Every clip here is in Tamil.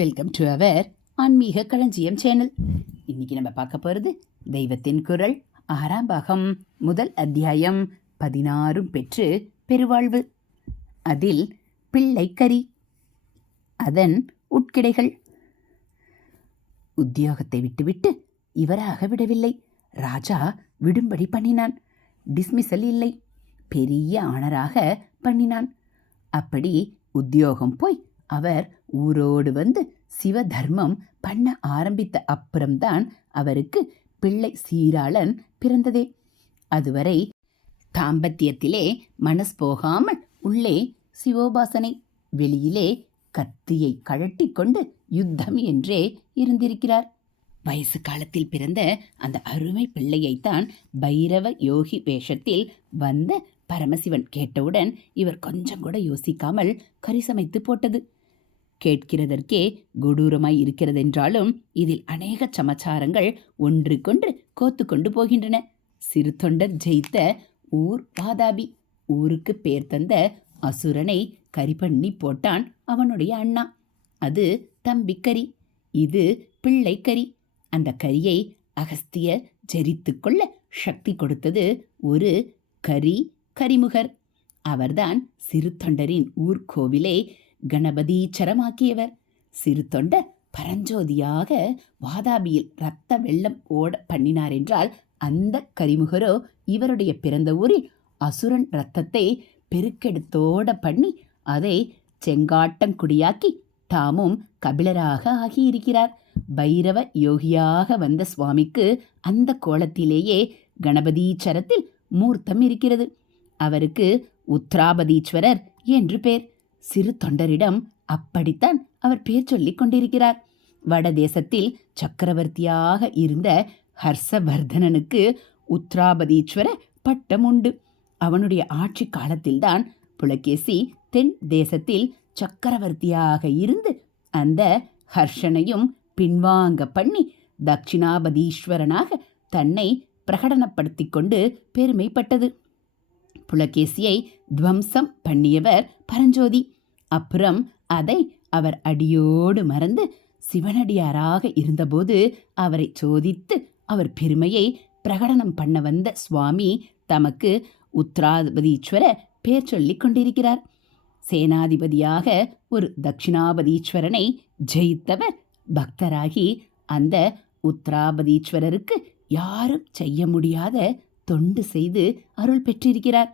வெல்கம் டு அவர் ஆன்மீக களஞ்சியம் சேனல் இன்னைக்கு நம்ம பார்க்க போகிறது தெய்வத்தின் குரல் ஆறாம் பாகம் முதல் அத்தியாயம் பதினாறும் பெற்று பெருவாழ்வு. அதில் பிள்ளைக்கறி அதன் உட்கிடைகள். உத்தியோகத்தை விட்டுவிட்டு இவராக விடவில்லை. ராஜா விடும்படி பண்ணினான். டிஸ்மிசல் இல்லை. பெரிய ஆணராக பண்ணினான். அப்படி உத்தியோகம் போய் அவர் ஊரோடு வந்து சிவதர்மம் பண்ண ஆரம்பித்த அப்புறம்தான் அவருக்கு பிள்ளை சீராளன் பிறந்ததே. அதுவரை தாம்பத்தியத்திலே மனஸ் போகாமல் உள்ளே சிவோபாசனை வெளியிலே கத்தியை கழட்டி கொண்டு யுத்தம் என்றே இருந்திருக்கிறார். வயசு காலத்தில் பிறந்த அந்த அருமை பிள்ளையைத்தான் பைரவ யோகி வேஷத்தில் வந்த பரமசிவன் கேட்டவுடன் இவர் கொஞ்சம் கூட யோசிக்காமல் கரிசமைத்து போட்டது. கேட்கிறதற்கே கொடூரமாய் இருக்கிறதென்றாலும் இதில் அநேக சமாச்சாரங்கள் ஒன்றுக்கொன்று கோத்து கொண்டு போகின்றன. சிறு தொண்டர் ஜெயித்த ஊர் வாதாபி. ஊருக்கு பேர் தந்த அசுரனை கரி பண்ணி போட்டான் அவனுடைய அண்ணா. அது தம்பிக்கறி இது பிள்ளைக்கறி அந்த கரியை அகஸ்தியர் ஜெரித்து கொள்ள சக்தி கொடுத்தது ஒரு கரி கரிமுகர். அவர்தான் சிறு தொண்டரின் ஊர்கோவிலை கணபதீச்சரமாக்கியவர் சிறு தொண்டர் பரஞ்சோதியாக வாதாபியில் ரத்த வெள்ளம் ஓட பண்ணினார் என்றால் அந்த கரிமுகரோ இவருடைய பிறந்த ஊரில் அசுரன் ரத்தத்தை பெருக்கெடுத்தோட பண்ணி அதை செங்காட்டங்குடியாக்கி தாமும் கபிலராக ஆகியிருக்கிறார். பைரவ யோகியாக வந்த சுவாமிக்கு அந்த கோலத்திலேயே கணபதீச்சரத்தில் மூர்த்தம் இருக்கிறது. அவருக்கு உத்ராபதீஸ்வரர் என்று பேர். சிறு தொண்டரிடம் அப்படித்தான் அவர் பேர் சொல்லிக் கொண்டிருக்கிறார். வடதேசத்தில் சக்கரவர்த்தியாக இருந்த ஹர்ஷவர்தனனுக்கு உத்ராபதீஸ்வர பட்டம் உண்டு. அவனுடைய ஆட்சி காலத்தில்தான் புலகேசி தென் தேசத்தில் சக்கரவர்த்தியாக இருந்து அந்த ஹர்ஷனையும் பின்வாங்க பண்ணி தட்சிணாபதீஸ்வரனாக தன்னை பிரகடனப்படுத்தி கொண்டு பெருமைப்பட்டது. புலகேசியை துவம்சம் பண்ணியவர் பரஞ்சோதி. அப்புறம் அதை அவர் அடியோடு மறந்து சிவனடியாராக இருந்தபோது அவரை சோதித்து அவர் பெருமையை பிரகடனம் பண்ண வந்த சுவாமி தமக்கு உத்ராபதீஸ்வர பேர் சொல்லிக் கொண்டிருக்கிறார். சேனாதிபதியாக ஒரு தட்சிணாபதீஸ்வரனை ஜெயித்தவர் பக்தராகி அந்த உத்ராபதீஸ்வரருக்கு யாரும் செய்ய முடியாத தொண்டு செய்து அருள் பெற்றிருக்கிறார்.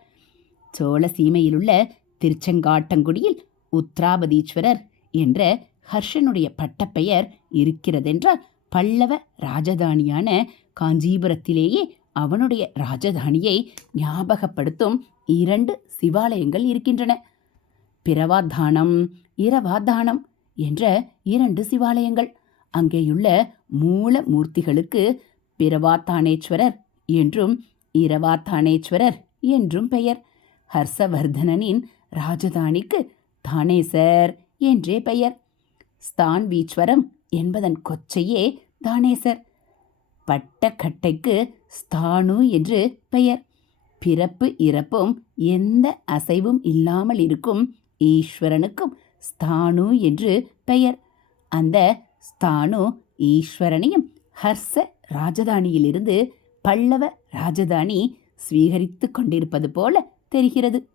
சோழ சீமையிலுள்ள திருச்செங்காட்டங்குடியில் உத்ராபதீஸ்வரர் என்ற ஹர்ஷனுடைய பட்டப்பெயர் இருக்கிறதென்றால் பல்லவ ராஜதானியான காஞ்சிபுரத்திலேயே அவனுடைய ராஜதானியை ஞாபகப்படுத்தும் இரண்டு சிவாலயங்கள் இருக்கின்றன. பிரவாத்தானம் இரவாத்தானம் என்ற இரண்டு சிவாலயங்கள். அங்கேயுள்ள மூல மூர்த்திகளுக்கு பிரவாத்தானேஸ்வரர் என்றும் இரவாத்தானேஸ்வரர் என்றும் பெயர். ஹர்ஷவர்தனனின் ராஜதானிக்கு தானேசர் என்றே பெயர். ஸ்தான்வீஸ்வரம் என்பதன் கொச்சையே தானேசர் பட்டக்கட்டைக்கு ஸ்தானு என்று பெயர். பிறப்பு இறப்பும் எந்த அசைவும் இல்லாமல் இருக்கும் ஈஸ்வரனுக்கும் ஸ்தானு என்று பெயர். அந்த ஸ்தானு ஈஸ்வரனையும் ஹர்ஷ ராஜதானியிலிருந்து பல்லவ ராஜதானி ஸ்வீகரித்து கொண்டிருப்பது போல தெரிகிறது.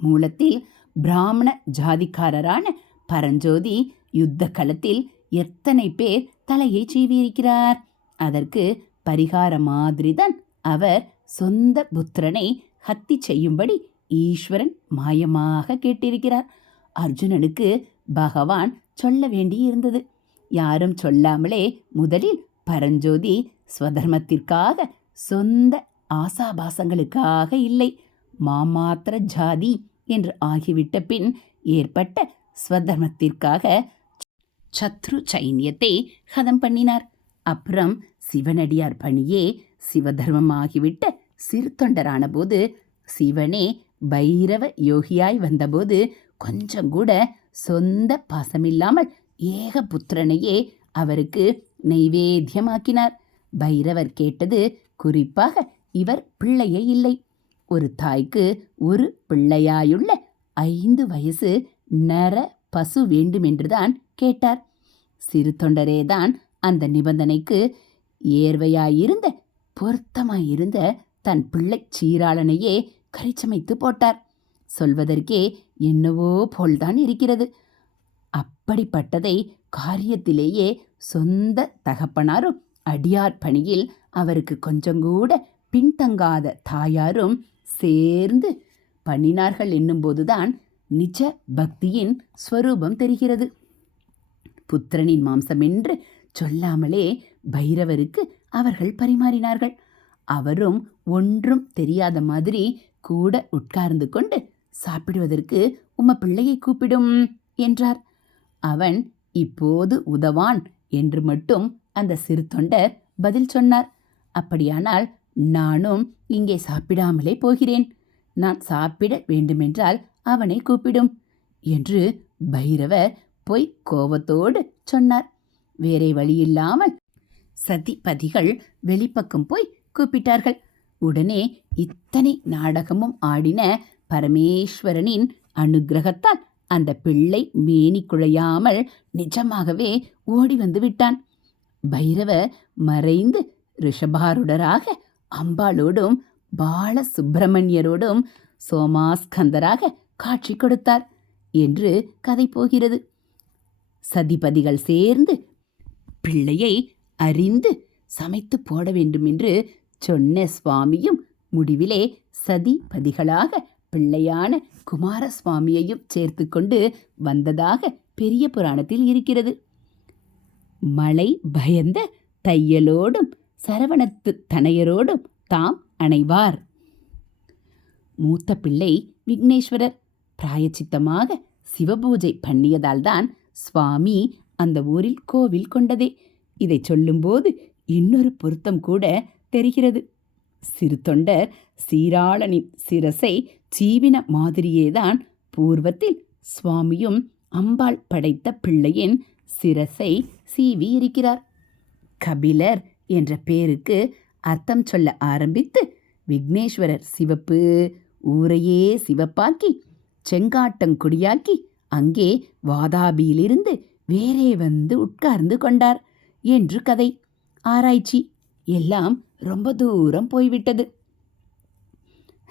மூலத்தில் பிராமண ஜாதிக்காரரான பரஞ்சோதி யுத்த களத்தில் எத்தனை பேர் தலையை சீவியிருக்கிறார்? அதற்கு பரிகார மாதிரிதான் அவர் சொந்த புத்திரனை ஹத்தி செய்யும்படி ஈஸ்வரன் மாயமாக கேட்டிருக்கிறார். அர்ஜுனனுக்கு பகவான் சொல்ல வேண்டியிருந்தது. யாரும் சொல்லாமலே முதலில் பரஞ்சோதி ஸ்வதர்மத்திற்காக சொந்த ஆசாபாசங்களுக்காக இல்லை. மாமாத்திர ஜாதி என்று ஆகிவிட்ட பின் ஏற்பட்ட ஸ்வதர்மத்திற்காக சத்ரு சைன்யத்தை ஹதம் பண்ணினார். அப்புறம் சிவனடியார் பணியே சிவதர்மமாகிவிட்ட சிறுத்தொண்டரான போது சிவனே பைரவ யோகியாய் வந்தபோது கொஞ்சம் கூட சொந்த பாசமில்லாமல் ஏக புத்திரனையே அவருக்கு நைவேத்தியமாக்கினார். பைரவர் கேட்டது குறிப்பாக இவர் பிள்ளையே இல்லை. ஒரு தாய்க்கு ஒரு பிள்ளையாயுள்ள ஐந்து வயசு நர பசு வேண்டுமென்றுதான் கேட்டார். சிறு தொண்டரேதான் அந்த நிபந்தனைக்கு ஏர்வையாயிருந்த பொருத்தமாயிருந்த தன் பிள்ளைச் சீராளனையே கரிச்சமைத்து போட்டார். சொல்வதற்கே என்னவோ போல்தான் இருக்கிறது. அப்படிப்பட்டதை காரியத்திலேயே சொந்த தகப்பனாரும் அடியார் பணியில் அவருக்கு கொஞ்சங்கூட பின்தங்காத தாயாரும் சேர்ந்து பண்ணினார்கள் என்னும்போதுதான் நிஜ பக்தியின் ஸ்வரூபம் தெரிகிறது. புத்திரனின் மாம்சம் என்று சொல்லாமலே பைரவருக்கு அவர்கள் பரிமாறினார்கள். அவரும் ஒன்றும் தெரியாத மாதிரி கூட உட்கார்ந்து கொண்டு சாப்பிடுவதற்கு உம்ம பிள்ளையை கூப்பிடும் என்றார். அவன் இப்போது உதவான் என்று மட்டும் அந்த சிறு தொண்டர் பதில் சொன்னார். அப்படியானால் நானும் இங்கே சாப்பிடாமலே போகிறேன். நான் சாப்பிட வேண்டுமென்றால் அவனை கூப்பிடும் என்று பைரவர் பொய் கோபத்தோடு சொன்னார். வேறே வழியில்லாமல் சதிபதிகள் வெளிப்பக்கம் போய் கூப்பிட்டார்கள். உடனே இத்தனை நாடகமும் ஆடின பரமேஸ்வரனின் அனுக்கிரகத்தால் அந்த பிள்ளை மேனி குழையாமல் நிஜமாகவே ஓடி வந்து விட்டான். பைரவ மறைந்து ரிஷபாருடராக அம்பாளோடும் பால சுப்பிரமணியரோடும் சோமாஸ்கந்தராக காட்சி கொடுத்தார் என்று கதை போகிறது. சதிபதிகள் சேர்ந்து பிள்ளையை அறிந்து சமைத்து போட வேண்டுமென்று சொன்ன சுவாமியும் முடிவிலே சதிபதிகளாக பிள்ளையான குமாரசுவாமியையும் சேர்த்து கொண்டு வந்ததாக பெரிய புராணத்தில் இருக்கிறது. மழை பயந்த தையலோடும் சரவணத்து தனையரோடும் தாம் அணைவார். மூத்த பிள்ளை விக்னேஸ்வரர். பிராயச்சித்தமாக சிவபூஜை பண்ணியதால்தான் சுவாமி அந்த ஊரில் கோவில் கொண்டதே. இதை சொல்லும்போது இன்னொரு பொருத்தம் கூட தெரிகிறது. சிறு தொண்டர் சீராளனின் சிரசை ஜீவின மாதிரியேதான் பூர்வத்தில் சுவாமியும் அம்பாள் படைத்த பிள்ளையின் சிரசை சீவி இருக்கிறார் கபிலர் என்ற பேருக்கு அர்த்தம் சொல்ல ஆரம்பித்து விக்னேஸ்வரர் சிவப்பு ஊரையே சிவப்பாக்கி செங்காட்டங்குடியாக்கி அங்கே வாதாபியிலிருந்து வேறே வந்து உட்கார்ந்து கொண்டார். என்று கதை. ஆராய்ச்சி எல்லாம் ரொம்ப தூரம் போய்விட்டது.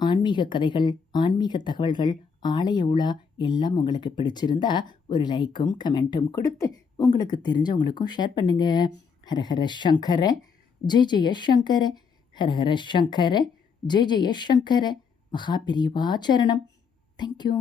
ஆன்மீக கதைகள் ஆன்மீக தகவல்கள் ஆலய உலா எல்லாம் உங்களுக்கு பிடிச்சிருந்தா ஒரு லைக்கும் கமெண்ட்டும் கொடுத்து உங்களுக்கு தெரிஞ்சவங்களுக்கும் ஷேர் பண்ணுங்கள் ஹரஹர சங்கர ஜெய ஜெய சங்கர ஹரஹர சங்கர ஜெய ஜெய சங்கர மகாபிரிவாச்சரணம் தேங்க்யூ